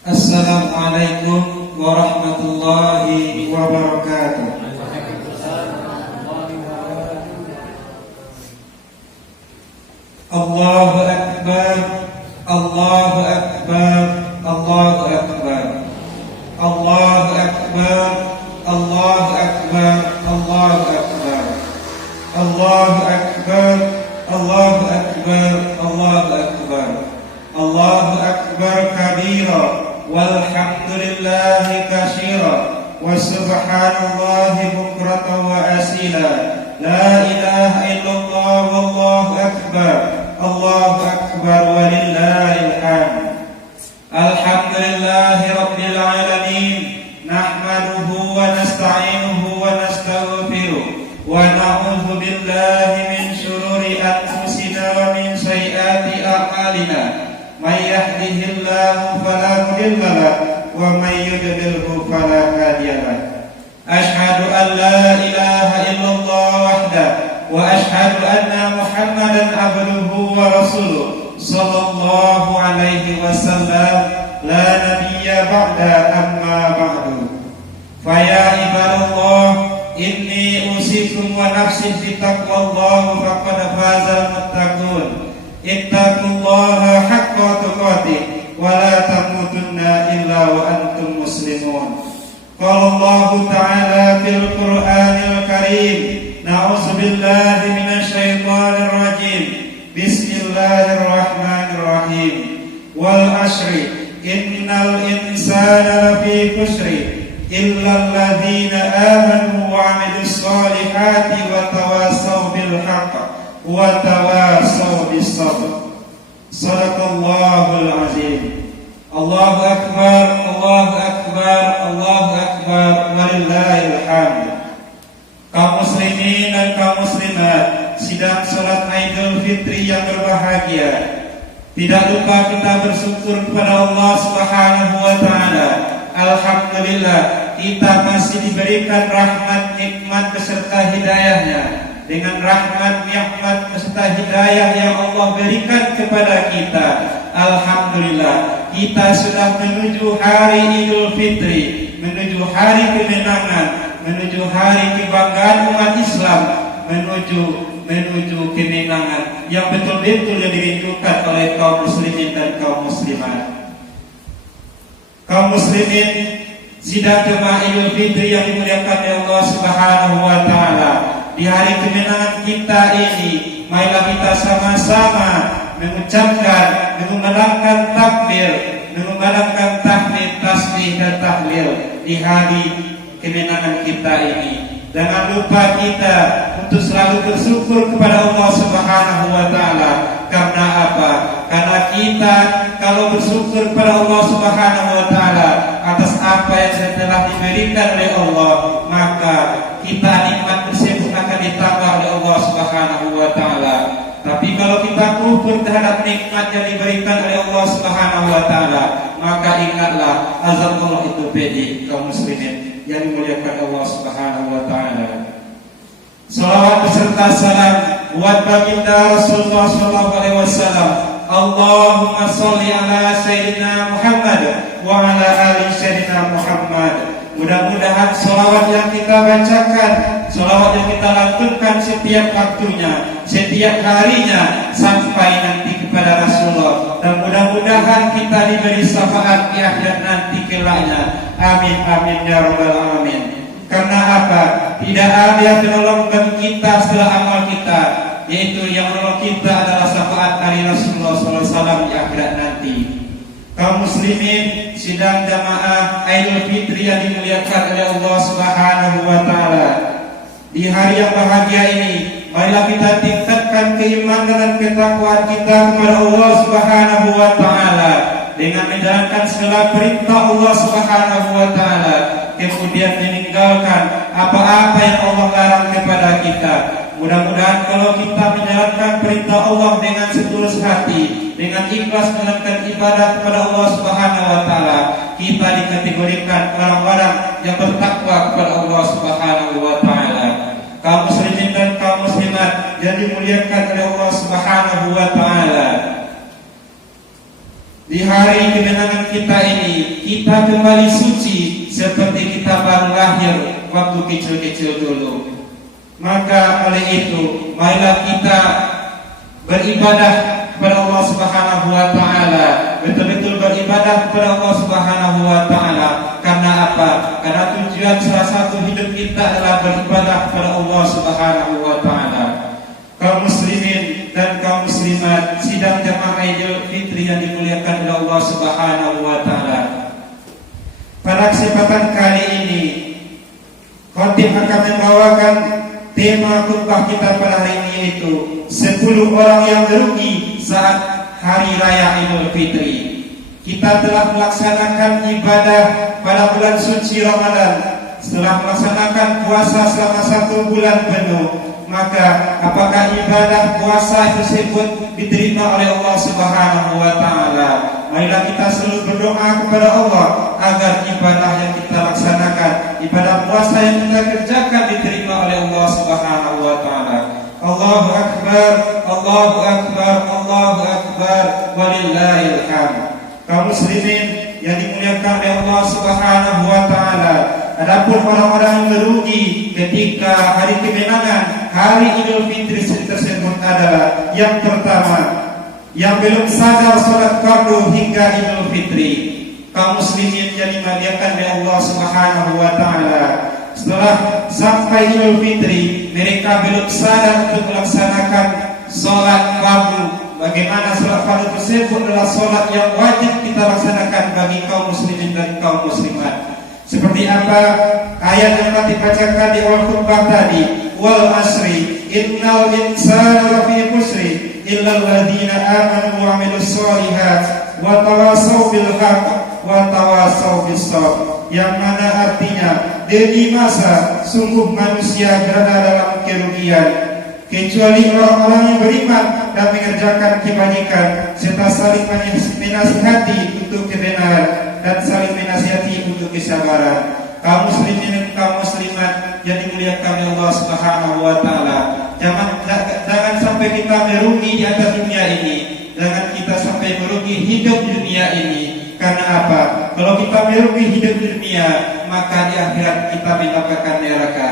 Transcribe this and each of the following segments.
Assalamualaikum warahmatullahi wabarakatuh. Allahu Akbar, Allahu Akbar, Allahu Akbar, Allahu Akbar, Allahu Akbar, Allahu Akbar, Allahu Akbar, Allahu Akbar, Allahu Akbar, Allahu Akbar kabira, walhamdulillahi katsira, wa subhanallahi bukratan wa asila, la ilaha illallah wallahu akbar, Allahu akbar walillahil hamd. Alhamdulillahi rabbil alamin, nahmaduhu wa nasta'inuhu wa nastaghfiruh, wa na'udzu billahi min shururi anfusina wa min sayyiati a'malina. May yahdihillahu fala mudilla lahu wa may yudlilhu fala hadiya lahu. Asyhadu an la ilaha illallah wahdahu wa asyhadu anna Muhammadan abduhu wa rasuluh sallallahu alaihi wasallam, la nabiyya ba'da amma ba'du. Fa ya ibadallah, inni usikum wa nafsi fi taqwallah faqad fazal muttaqun. Ittaqullaha haqqa tuqatih wa la tamutunna illa wa antum muslimun. Qala Allah ta'ala fil Qur'anil Karim, na'udzu billahi minasy syaithanir rajim. Bismillahirrahmanirrahim. Wal 'ashri innal insana lafi khusri illa alladzina amanu wa 'amilus solihati wa tawassaw bil haqq wa tawassaw bis sabr. Shadaqallahul azim. Allahu akbar, Allahu akbar, Allahu akbar walillahil hamd. Kaum muslimin dan kaum muslimat, sidang salat Idul Fitri yang berbahagia, tidak lupa kita bersyukur kepada Allah Subhanahu wa taala. Alhamdulillah, kita masih diberikan rahmat, nikmat beserta hidayahnya. Dengan rahmat, nikmat beserta hidayah yang Allah berikan kepada kita, alhamdulillah, kita sudah menuju hari Idul Fitri, menuju hari kemenangan, menuju hari kebanggaan umat Islam, menuju kemenangan yang betul-betul yang dirindukan oleh kaum muslimin dan kaum muslimat. Kaum muslimin, sidang jemaah Idul Fitri yang dimuliakan oleh Allah Subhanahu wa taala. Di hari kemenangan kita ini, marilah kita sama-sama mengucapkan, mengumandangkan takbir, mengumandangkan tahmid, tasbih dan tahlil di hari kemenangan kita ini. Jangan lupa kita untuk selalu bersyukur kepada Allah Subhanahu wa taala. Karena apa? Karena kita kalau bersyukur kepada Allah Subhanahu wa taala atas apa yang telah diberikan oleh Allah, maka kita nikmat tersebut akan ditambah oleh Allah Subhanahu wa taala. Tapi kalau kita kufur terhadap nikmat yang diberikan oleh Allah Subhanahu wa taala, maka ingatlah azab Allah itu pedih. Kaum muslimin yang dimuliakan Allah Subhanahu wa taala, salawat beserta salam buat baginda Rasulullah sallallahu alaihi wasallam. Allahumma sholli ala sayyidina Muhammad wa ala ali sayyidina Muhammad. Mudah-mudahan salawat yang kita bacakan, salawat yang kita lantunkan setiap waktunya, setiap harinya sampai nanti kepada Rasulullah, dan mudah-mudahan kita diberi syafaat di akhirat nanti kelaknya. Amin amin ya rabbal alamin. Karena apa? Tidak ada penolong bagi kita setelah amal kita, yaitu yang menolong kita adalah syafaat dari Rasulullah SAW di akhirat nanti. Kaum muslimin, sidang jamaah Idul Fitri yang dimuliakan oleh Allah Subhanahu wa taala. Di hari yang bahagia ini, marilah kita tingkatkan keimanan dan ketakwaan kita kepada Allah Subhanahu wa taala dengan menjalankan segala perintah Allah Subhanahu wa taala, kemudian meninggalkan apa-apa yang Allah larang kepada kita. Mudah-mudahan kalau kita menjalankan perintah Allah dengan setulus hati, dengan ikhlas menjalankan ibadah kepada Allah Subhanahu wa taala, kita dikategorikan orang-orang yang bertakwa kepada Allah Subhanahu wa taala. Kaum muslimin dan kaum muslimat yang dimuliakan oleh Allah Subhanahu wa taala, di hari kemenangan kita ini, kita kembali suci seperti kita baru lahir waktu kecil-kecil dulu. Maka oleh itu, marilah kita beribadah kepada Allah Subhanahu wa taala, betul-betul beribadah kepada Allah Subhanahu wa taala. Karena apa? Karena tujuan salah satu hidup kita adalah beribadah kepada Allah Subhanahu wa taala. Kaum muslimin dan kaum muslimat, sidang jamaah Idul Fitri yang dimuliakan oleh Allah Subhanahu wa taala. Pada kesempatan kali ini, khotib akan membawakan tema khutbah kita pada hari ini, yaitu 10 orang yang merugi saat hari raya Idul Fitri. Kita telah melaksanakan ibadah pada bulan suci Ramadan, setelah melaksanakan puasa selama 1 bulan penuh. Maka apakah ibadah puasa tersebut diterima oleh Allah Subhanahu wa taala? Marilah kita selalu berdoa kepada Allah agar ibadah yang kita laksanakan, ibadah puasa yang kita kerjakan diterima oleh Allah Subhanahu wa taala. Allahu akbar, Allahu akbar, Allahu akbar, walillahil hamd. Kaum muslimin yang dimuliakan oleh Allah Subhanahu wa taala, adapun orang-orang yang merugi ketika hari kemenangan, hari Idul Fitri tersebut adalah yang pertama, yang belum sadar salat fardu hingga Idul Fitri. Kaum muslimin yang dimuliakan oleh Allah Subhanahu wa taala, setelah sampai Idul Fitri, mereka belum sadar untuk melaksanakan salat fardu. Bagaimana salat fardu tersebut adalah salat yang wajib kita laksanakan bagi kaum muslimin dan kaum muslimat. Seperti apa ayat yang telah dibacakan di awal khutbah tadi, wal asri innal insana lafi khusri illal ladzina amanu wa amilus shalihat wa tawasaw bil haqq wa tawasaw bis sabr. Yang mana artinya, demi masa sungguh manusia berada dalam kerugian, kecuali orang-orang yang beriman dan mengerjakan kebajikan serta saling menasihati untuk kebenaran dan saling menasihati untuk kesabaran. Kaum muslimin dan kaum muslimat yang dimuliakan oleh Allah Subhanahu wa taala, jangan sampai kita merugi di atas dunia ini, jangan kita sampai merugi hidup di dunia ini. Karena apa? Kalau kita merugi hidup di dunia, maka di akhirat kita mendapatkan neraka.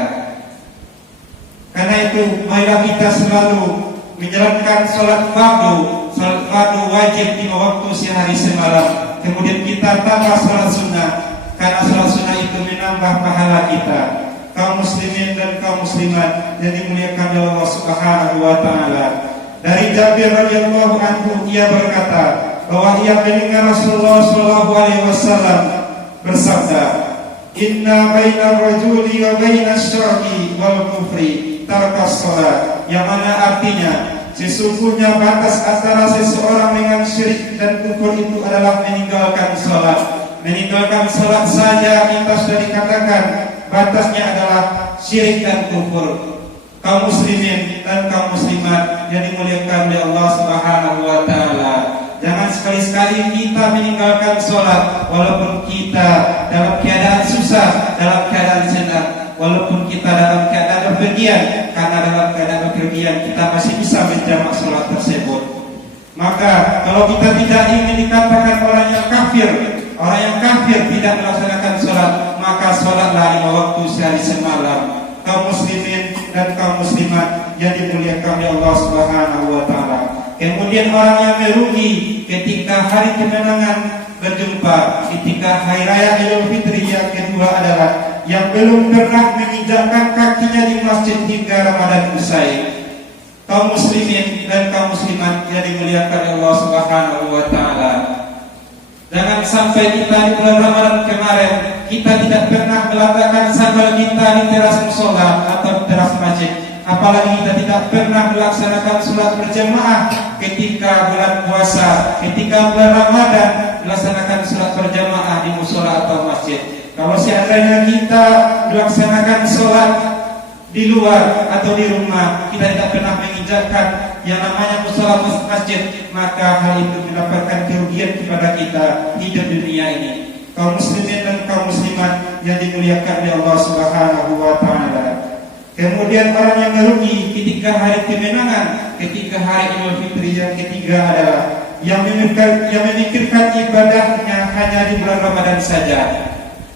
Karena itu, marilah kita selalu menjalankan salat fardu. Salat fardu wajib 5 waktu sehari semalam. Kemudian kita tambah salat sunnah, karena salat sunnah itu menambah pahala kita. Kaum muslimin dan kaum muslimat yang dimuliakan oleh Allah Subhanahu wa taala. Dari Jabir radhiyallahu anhu, ia berkata bahwa ia mendengar Rasulullah sallallahu alaihi wasallam bersabda, "Inna bainar rajuli wa bainas syarqi wal kufri tarkas salat." Yang mana artinya, sesungguhnya batas antara seseorang dengan syirik dan kufur itu adalah meninggalkan salat. Meninggalkan salat saja kita sudah dikatakan batasnya adalah syirik dan kufur. Kaum muslimin dan kaum muslimat yang dimuliakan oleh Allah Subhanahu wa taala, jangan sekali-sekali kita meninggalkan salat walaupun kita dalam keadaan susah, dalam keadaan senang, walaupun kita dalam keadaan bepergian. Karena dalam keadaan bepergian kita masih bisa menjamak salat tersebut. Maka kalau kita tidak ingin dikatakan orang yang kafir tidak melaksanakan salat, maka salatlah 5 waktu sehari semalam. Kaum muslimin dan kaum muslimat yang dimuliakan oleh Allah Subhanahu wa taala. Kemudian orang yang merugi ketika hari kemenangan berjumpa, ketika hari raya Idul Fitri yang kedua adalah yang belum pernah menginjakkan kakinya di masjid hingga Ramadan usai. Kaum muslimin dan kaum muslimat yang dimuliakan oleh Allah Subhanahu wa taala, jangan sampai kita di bulan Ramadan kemarin kita tidak pernah meletakkan sandal kita di teras musola atau di teras masjid. Apalagi kita tidak pernah melaksanakan sholat berjamaah ketika bulan puasa, ketika bulan Ramadan melaksanakan sholat berjamaah di musola atau masjid. Kalau seandainya kita melaksanakan sholat di luar atau di rumah, kita tidak pernah menginjakkan yang namanya musola masjid, maka hal itu mendapatkan kerugian kepada kita hidup di dunia ini. Kaum muslimin dan kaum muslimat yang dimuliakan oleh Allah Subhanahu wa taala. Kemudian orang yang merugi ketika hari kemenangan, ketika hari Idul Fitri yang ketiga adalah yang memikirkan ibadahnya hanya di bulan Ramadan Ramadan saja.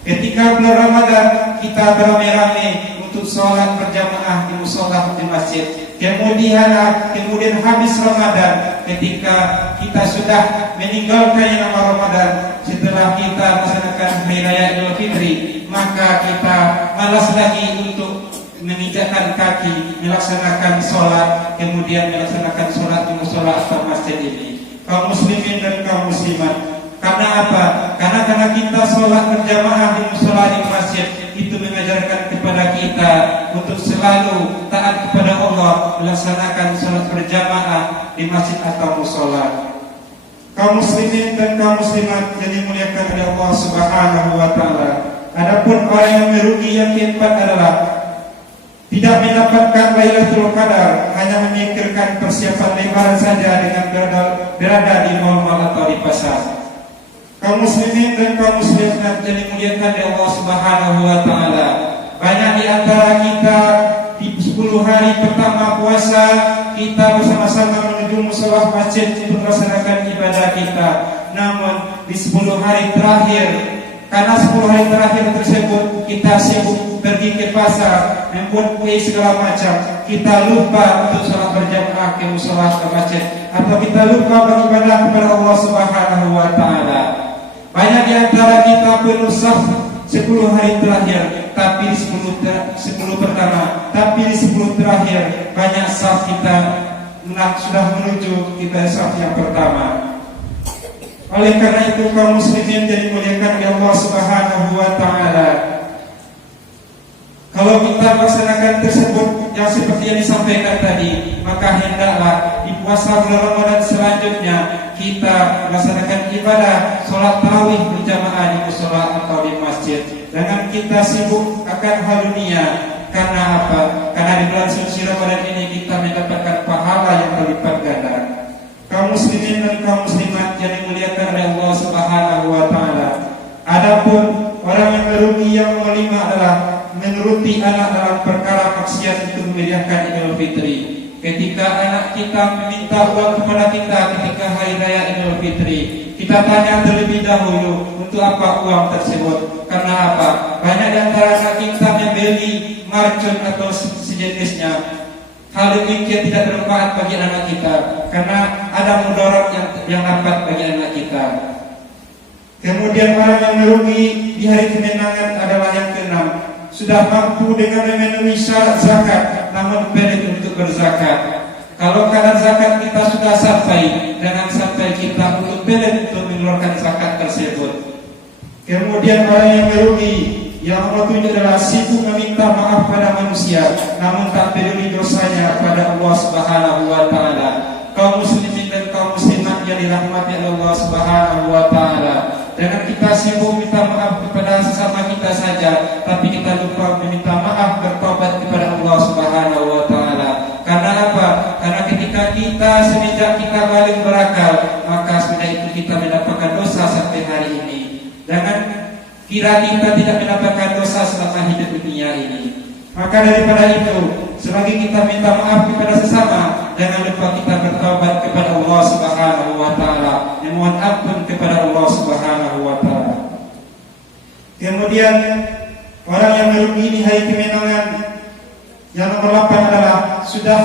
Ketika bulan Ramadan kita beramai-ramai untuk sholat berjamaah di musola di masjid. Kemudian habis Ramadan, ketika kita sudah meninggalkan yang nama Ramadan, setelah kita melaksanakan Hari Raya Idul Fitri, maka kita malas lagi untuk menginjakkan kaki melaksanakan sholat, kemudian melaksanakan sholat di musola atau masjid ini. Kaum muslimin dan kaum muslimat, karena apa? Karena kita sholat berjamaah di musola di masjid itu mengajarkan kepada kita untuk selalu taat kepada Allah, melaksanakan sholat berjamaah di masjid atau musola. Kaum muslimin dan kaum muslimat yang dimuliakan oleh Allah Subhanahu wa taala. Adapun orang yang merugi yang keempat adalah tidak mendapatkan Lailatul Qadar, hanya memikirkan persiapan lebaran saja dengan berada di mal-mal atau di pasar. Kaum muslimin dan kaum muslimat yang dimuliakan oleh Allah Subhanahu wa taala. Banyak di antara kita di 10 hari pertama puasa kita bersama-sama menuju mushola masjid untuk melaksanakan ibadah kita. Namun di 10 hari terakhir, karena 10 hari terakhir tersebut kita sibuk pergi ke pasar, membuat kue segala macam, kita lupa untuk sholat berjamaah ke mushola ke masjid, atau kita lupa beribadah kepada Allah Subhanahu wa taala. Banyak di antara kita penuh saf 10 hari terakhir, tapi di 10 pertama, tapi di 10 terakhir banyak saf kita sudah menuju kita saf yang pertama. Oleh karena itu kaum muslimin jadi dimuliakan oleh Allah Subhanahu wa taala, kalau kita melaksanakan tersebut yang seperti yang disampaikan tadi, maka hendaklah di puasa bulan Ramadan selanjutnya kita melaksanakan ibadah sholat tarawih berjamaah di musola atau di masjid. Jangan kita sibuk akan hal dunia. Karena apa? Karena di bulan suci Ramadan ini kita mendapatkan pahala yang berlipat ganda. Kaum muslimin dan kaum muslimat yang dimuliakan oleh Allah Subhanahu wa taala. Adapun orang yang merugi yang kelima adalah menuruti anak dalam perkara maksiat untuk memeriahkan Idul Fitri. Ketika anak kita meminta uang kepada kita ketika Hari Raya Idul Fitri, kita tanya terlebih dahulu untuk apa uang tersebut. Karena apa? Banyak di antara anak kita membeli marcun atau sejenisnya. Hal demikian tidak bermanfaat bagi anak kita, karena ada mudarat yang dapat bagi anak kita. Kemudian orang yang merugi di hari kemenangan adalah yang keenam, sudah mampu dengan memenuhi syarat zakat, namun pelit untuk berzakat. Kalau kadar zakat kita sudah sampai, jangan sampai kita untuk pelit untuk mengeluarkan zakat tersebut. Kemudian orang yang merugi, yang Allah tunjuk adalah sibuk meminta maaf pada manusia, namun tak peduli dosanya pada Allah Subhanahu wa taala. Kaum muslimin dan kaum muslimat yang dirahmati Allah Subhanahu wa taala, jangan kita sibuk minta maaf kepada sesama kita saja, tapi kita lupa meminta maaf bertobat kepada Allah Subhanahu wa taala. Karena apa? Karena ketika kita semenjak kita balik berakal, maka semenjak itu kita mendapatkan dosa sampai hari ini. Jangan kira kita tidak mendapatkan dosa selama hidup di dunia ini. Maka daripada itu, selagi kita minta maaf kepada sesama, jangan lupa kita bertaubat kepada Allah Subhanahu wa taala, memohon ampun kepada Allah Subhanahu wa taala. Kemudian orang yang merugi di hari kemenangan yang nomor 8 adalah sudah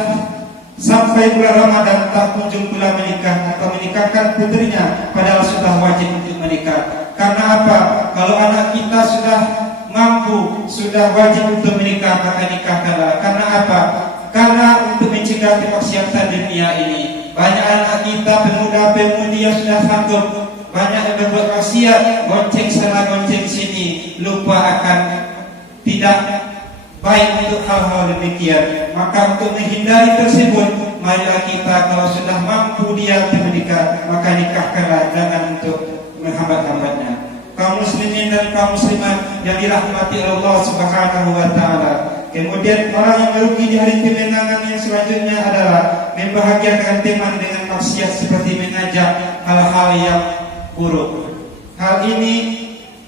sampai bulan Ramadan tak kunjung pula menikah atau menikahkan putrinya, padahal sudah wajib untuk menikah. Karena apa? Kalau anak kita sudah mampu, sudah wajib untuk menikah, maka nikahkanlah. Karena apa? Karena untuk mencegah kemaksiatan dunia ini. Banyak anak kita pemuda-pemudi yang sudah sanggup, banyak yang berbuat maksiat, gonceng sana gonceng sini, lupa akan tidak baik untuk hal-hal demikian. Maka untuk menghindari tersebut, marilah kita kalau sudah mampu dia untuk menikah, maka nikahkanlah, jangan untuk menghambat-hambatnya. Kaum muslimin dan kaum muslimat yang dirahmati Allah Subhanahu wa taala. Kemudian orang yang merugi di hari kemenangan yang selanjutnya adalah membahagiakan teman dengan maksiat seperti mengajak hal-hal yang buruk. Hal ini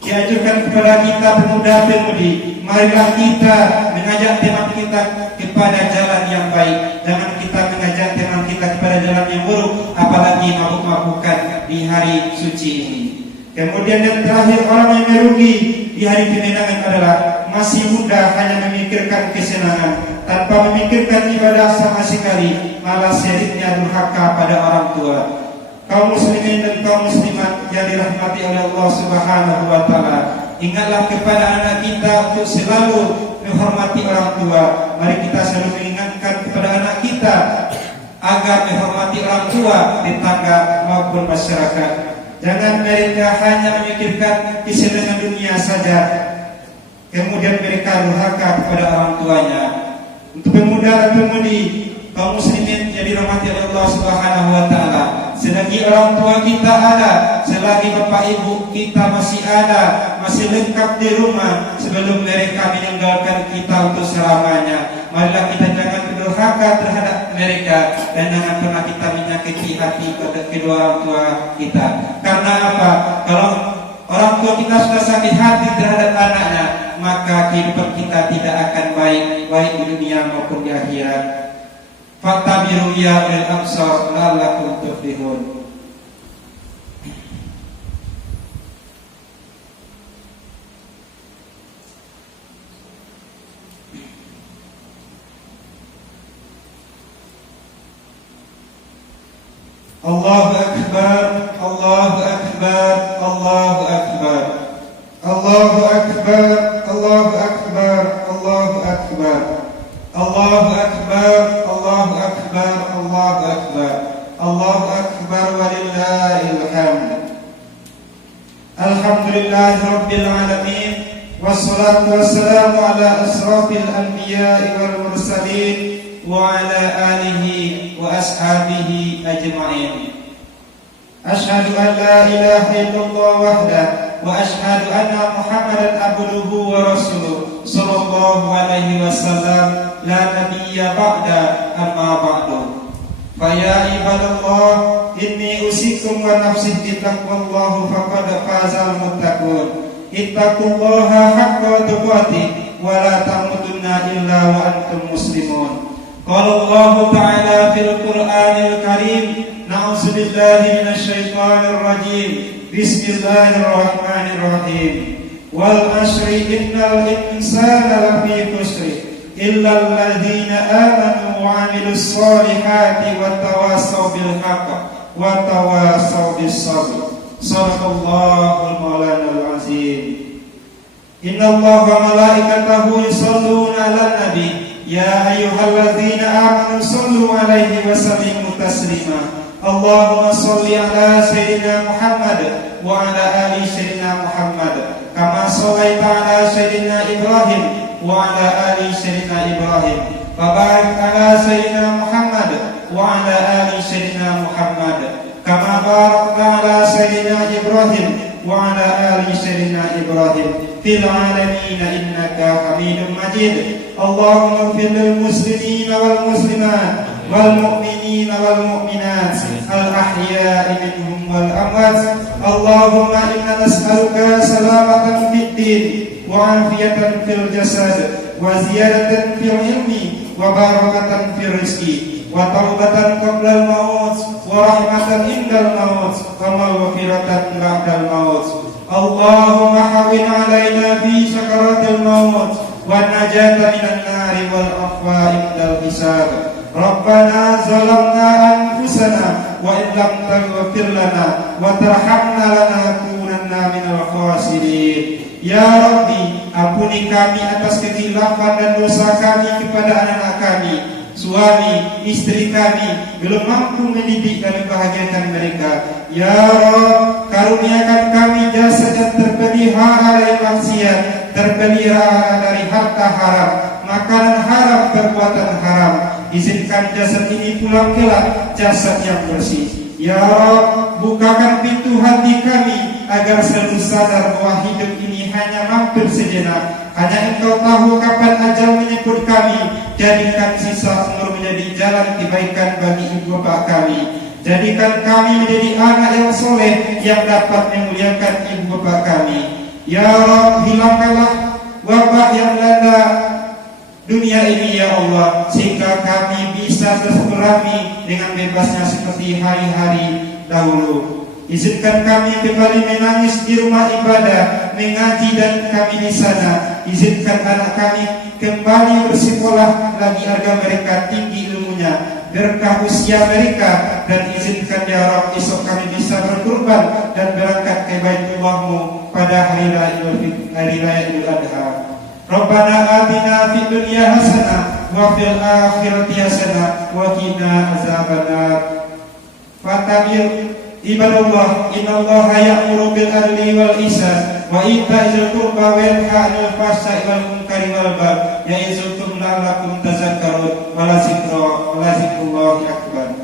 diajarkan kepada kita pemuda-pemudi. Marilah kita mengajak teman kita kepada jalan yang baik. Jangan kita mengajak teman kita kepada jalan yang buruk, apalagi mabuk-mabukan di hari suci ini. Kemudian yang terakhir, orang yang merugi di hari kemenangan adalah masih muda, hanya memikirkan kesenangan tanpa memikirkan ibadah sama sekali, malah syiriknya durhaka pada orang tua. Kaum muslimin dan kaum muslimat yang dirahmati oleh Allah Subhanahu wa taala, ingatlah kepada anak kita untuk selalu menghormati orang tua. Mari kita selalu mengingatkan kepada anak kita agar menghormati orang tua, tetangga maupun masyarakat. Jangan mereka hanya memikirkan kesenangan dunia saja, kemudian mereka durhaka kepada orang tuanya. Untuk pemuda dan pemudi, kaum muslimin yang dirahmati oleh Allah Subhanahu wa taala, selagi orang tua kita ada, selagi bapak ibu kita masih ada, masih lengkap di rumah, sebelum mereka meninggalkan kita untuk selamanya, marilah kita jangan durhaka terhadap mereka dan jangan pernah kita menyakiti hati pada kedua orang tua kita. Karena apa? Kalau orang tua kita sudah sakit hati terhadap anaknya, maka kehidupan kita tidak akan baik di dunia maupun di akhirat. Fattabiru ya ulil absar la'allakum tuflihun. Allahu akbar, Allahu akbar, Allahu akbar. Allahu akbar, Allahu akbar, Allahu akbar. Allahu akbar, Allahu akbar, Allahu akbar. Allahu akbar walillahil hamd. Alhamdulillahi rabbil alamin, wassalatu wassalamu ala asrafil anbiya'i wal mursalin wa ala alihi wa ashabihi ajma'in. Ashhadu an la ilaha illallah wahdahu wa ashhadu anna Muhammadan abduhu wa rasuluh sallallahu alaihi wasallam, la nabiyya ba'da, amma ba'du. Fa ya ibadallah, inni usikum wa nafsi bittaqwallah faqad fazal muttaqun. Ittaqullaha haqqa tuqatih wa la tamutunna illa wa antum muslimun. Qala Allah ta'ala fil Qur'anil Karim, na'udzu billahi minasy syaithanir rajim. Bismillahirrahmanirrahim. Wal asri innal insana lafi khusr illa alladzina amanu wa 'amilus solihati wa tawassaw bil haqq wa tawassaw bis sabr. Shadaqallahul maulanal azim. Innallaha wa malaikatahu yusholluna 'alan nabi ya ayyuhalladzina amanu shollu 'alaihi wa sallimu taslima. Allahumma sholli ala sayyidina Muhammad wa ala ali sayyidina Muhammad kama shallaita ala sayyidina Ibrahim wa ala ali sayyidina Ibrahim wa barik ala sayyidina Muhammad wa ala ali sayyidina Muhammad kama barakta ala sayyidina Ibrahim wa ala ali sayyidina Ibrahim fil alamin innaka Hamidum Majid. Allahumma ighfir lil muslimina wal muslimat wal mu'minina wal mu'minat al ahya'i minhum wal amwat. Allahumma inna nas'aluka salamatan fid din wa afiyatan fil jasad wa ziyadatan fil ilmi wa barakatan fil rizqi wa taubatan qabla al maut wa rahmatan indal maut wa maghfiratan ba'dal maut. Allahumma hawwin 'alaina fi sakaratil maut wa najata minan nari wal afwa indal hisab. Rabbana zalamna anfusana wa in lam taghfir lana wa tarhamna lanakunanna minal khasirin. Ya Rabbi, ampuni kami atas kekhilafan dan dosa kami kepada anak-anak kami, suami, istri kami, belum mampu mendidik dan membahagiakan mereka. Ya Rabb, karuniakan kami jasad yang terpelihara dari maksiat, terpelihara dari harta haram, makanan haram, perbuatan haram. Izinkan jasad ini pulang kelak jasad yang bersih. Ya Rabb, bukakan pintu hati kami agar selalu sadar bahwa hidup ini hanya mampir sejenak. Hanya Engkau tahu kapan ajal menyebut kami. Jadikan sisa umur menjadi jalan kebaikan bagi ibu bapak kami. Jadikan kami menjadi anak yang soleh yang dapat memuliakan ibu bapak kami. Ya Rabb, hilangkanlah wabah yang melanda dunia ini ya Allah, sehingga kami bisa bersilaturahmi dengan bebasnya seperti hari-hari dahulu. Izinkan kami kembali menangis di rumah ibadah, mengaji dan kami di sana. Izinkan anak kami kembali bersekolah lagi agar mereka tinggi ilmunya, berkah usia mereka, dan izinkan ya Rabb esok kami bisa berkurban dan berangkat ke Baitullah-Mu pada hari raya Idul Adha. Rabbana atina fid dunya hasanah wa fil akhirati hasanah wa qina azabannar. Fatabir ibadallah, innallaha ya'muru bil adli wal ihsan wa ita'izil qurba wa yanha 'anil fahsya'i wal munkari wal baghi ya'izukum la'allakum tadhakkarun wa la zikrullahi akbar.